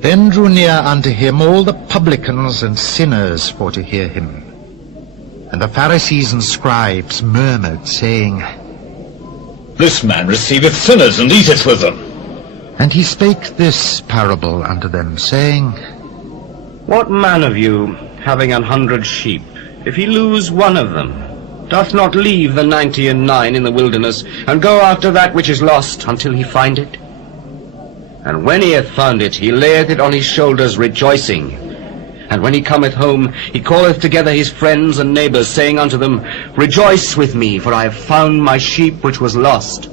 Then drew near unto him all the publicans and sinners for to hear him. And the Pharisees and scribes murmured, saying, This man receiveth sinners, and eateth with them. And he spake this parable unto them, saying, What man of you, having 100 sheep, if he lose one of them, doth not leave the 99 in the wilderness, and go after that which is lost, until he find it? And when he hath found it, he layeth it on his shoulders, rejoicing. And when he cometh home, he calleth together his friends and neighbours, saying unto them, Rejoice with me, for I have found my sheep which was lost.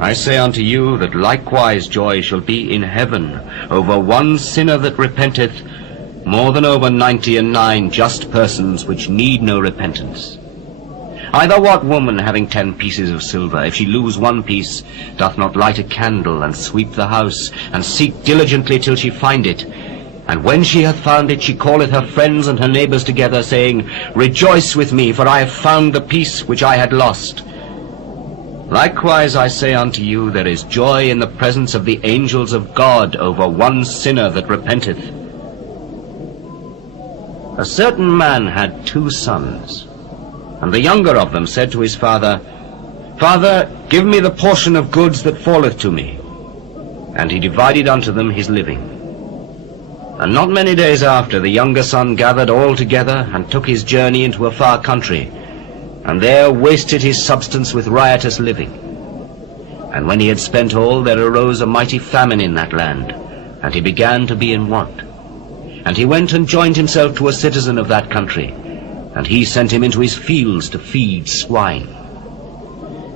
I say unto you that likewise joy shall be in heaven over one sinner that repenteth, more than over 99 just persons which need no repentance. Either what woman, having 10 pieces of silver, if she lose one piece, doth not light a candle, and sweep the house, and seek diligently till she find it? And when she hath found it, she calleth her friends and her neighbours together, saying, Rejoice with me, for I have found the piece which I had lost. Likewise I say unto you, there is joy in the presence of the angels of God over one sinner that repenteth. A certain man had 2 sons, and the younger of them said to his father, Father, give me the portion of goods that falleth to me. And he divided unto them his living. And not many days after, the younger son gathered all together, and took his journey into a far country, and there wasted his substance with riotous living. And when he had spent all, there arose a mighty famine in that land, and he began to be in want. And he went and joined himself to a citizen of that country, and he sent him into his fields to feed swine.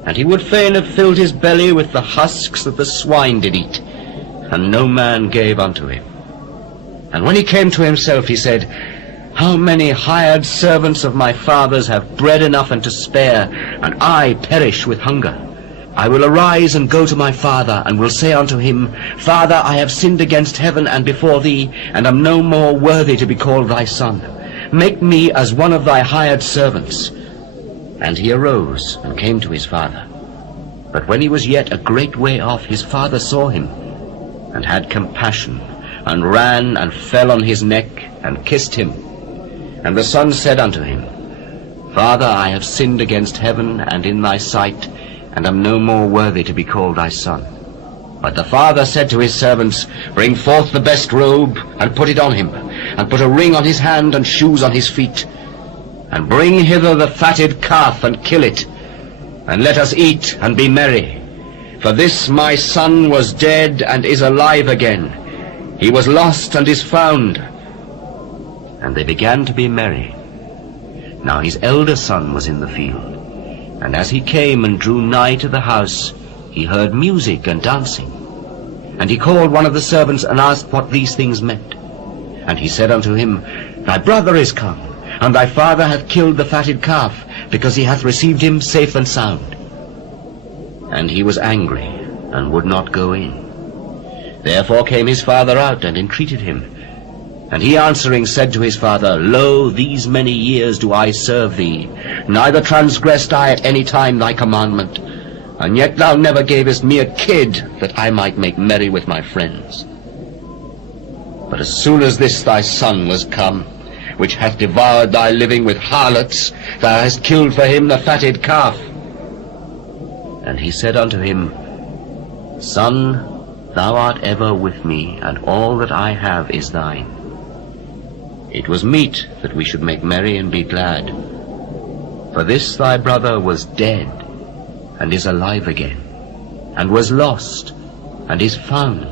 And he would fain have filled his belly with the husks that the swine did eat, and no man gave unto him. And when he came to himself, he said, How many hired servants of my father's have bread enough and to spare, and I perish with hunger? I will arise and go to my father, and will say unto him, Father, I have sinned against heaven and before thee, and am no more worthy to be called thy son. Make me as one of thy hired servants. And he arose and came to his father. But when he was yet a great way off, his father saw him, and had compassion, and ran and fell on his neck, and kissed him. And the son said unto him, Father, I have sinned against heaven and in thy sight, and am no more worthy to be called thy son. But the father said to his servants, Bring forth the best robe, and put it on him, and put a ring on his hand, and shoes on his feet. And bring hither the fatted calf, and kill it, and let us eat and be merry. For this my son was dead, and is alive again. He was lost, and is found. And they began to be merry. Now his elder son was in the field. And as he came and drew nigh to the house, he heard music and dancing. And he called one of the servants, and asked what these things meant. And he said unto him, Thy brother is come, and thy father hath killed the fatted calf, because he hath received him safe and sound. And he was angry, and would not go in. Therefore came his father out, and entreated him. And he answering said to his father, Lo, these many years do I serve thee, neither transgressed I at any time thy commandment, and yet thou never gavest me a kid, that I might make merry with my friends. But as soon as this thy son was come, which hath devoured thy living with harlots, thou hast killed for him the fatted calf. And he said unto him, Son, thou art ever with me, and all that I have is thine. It was meet that we should make merry and be glad. For this thy brother was dead, and is alive again, and was lost, and is found.